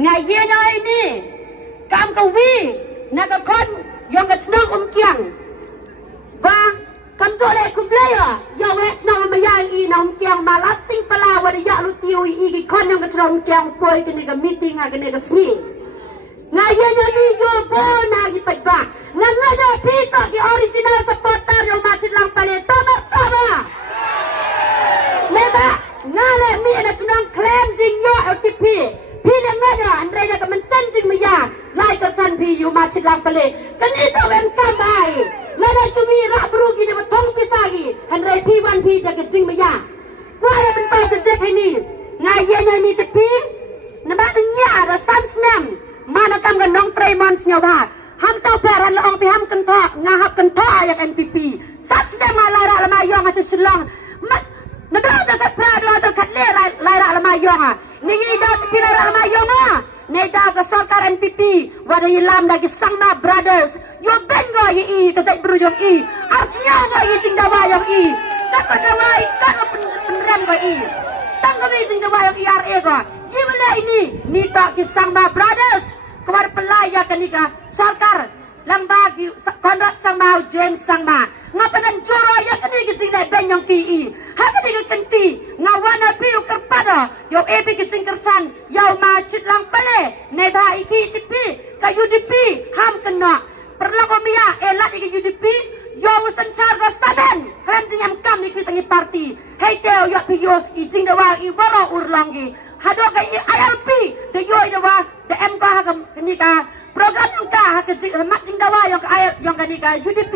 Ngayena ini kam kawi nak kon yang kat senang kiang. Ba kam tole kublaya yang wet senang mayang I nam kiang malasting pala wada ya lu tiu I kon yang kat senang kiang poi kene ka meeting kene ka sni. Ngayena ni yo bo na gi pagba. Ngaya pito ki original supporter yang masih lang pale tama. Leba ngale mi na senang claim jing yo LTP.พี่เลี้ยงแม่เนี่ยอันไรเนี่ยก็มันเส้นจริงไม่ยากไล่กับฉันพี่อยู่มาชิดลังไปเลยกันนี่ต้องเป็นกำไมแล้วได้จะมีรับรู้กี่เนี่ยมาท่องพิซากีอันไรพี่วันพี่จะกันจริงไม่ยากว่าอะไรเป็นไปจะเจ็บให้นี่ไงเย็นมีแต่พี่น้ำบ้านเนี่ยเราสั้นสนมมาหน้ากันกับน้องไตรมอนเสียวว่าห้ามเจ้าแพร่ละอองไปห้ามกันท่องาหับกันท่ออย่าง NPP สั้นสนมมาลายละมายองอาจจะฉลองมันน้ำบ้านจะกัดพลาดเราจะกัดเล่ลายละมายองอ่ะนี่ดาวที่เราละมายองอ่ะนี่ดาวกับสกัด NPP ว่าได้ยินลำได้กิสังมา brothers ยกเบงก็ยี่ก็ใจบรูยองอาเซียก็ยี่จริงดาวายองตั้งก็จะว่าตั้งก็เป็นเรื่องก็ตั้งก็ไม่จริงดาวายองRAก็ยี่มันเลยนี่ดาวกิสังมา brothers ก็ว่าเป็นลายกันนี่ก็สกัดลำบากคอนรักสังมาเจมส์สังมาngapain joro ya kan ni kita dah benyong PE hak ni kita kenti ngawana piu kerpada yo epi kita kersan yo macet lang pale neba iki tipi ka UDP ham kena perlu komia elak iki UDP yo sencar ga saben kan jingam kam ni kita ngi parti hey teo yo piu ijing dawa I baro urlangi hado ka ILP de yo dawa de MK ni ka program yang ka ke mak jing dawa yang ayat yang ka ni ka UDP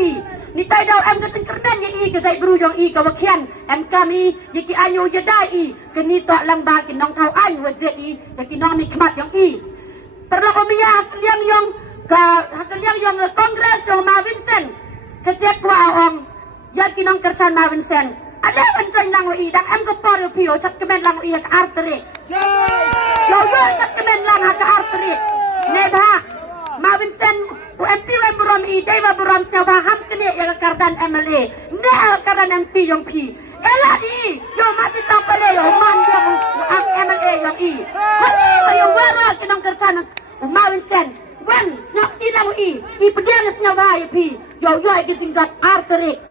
ni tay daw am gating kerdan ni ke sai bru yang ka wakian am kami yaki anyo yadai ke ni to lang ba kin nong thau an wajet yaki nong ni khmat yang perlu komia liang yang ka hakliang yang kongres yang ma Vincent ke cek wa ong yaki nong kersan ma Vincent ada pancai lang wi dak am ko por pio chat kemen lang wi ka artery yo chat kemen lang ka artery ne ba ma Vincent MP buram Dewa buram siapa ham kene yang kardan MLA ne kardan MP yang P eladi yo masih tak pale yo man yang MLA yang hali yo wara kenong kerjaan ma Vincent wen snap I lang I pedian snap ba yo P yo yo I getting that artery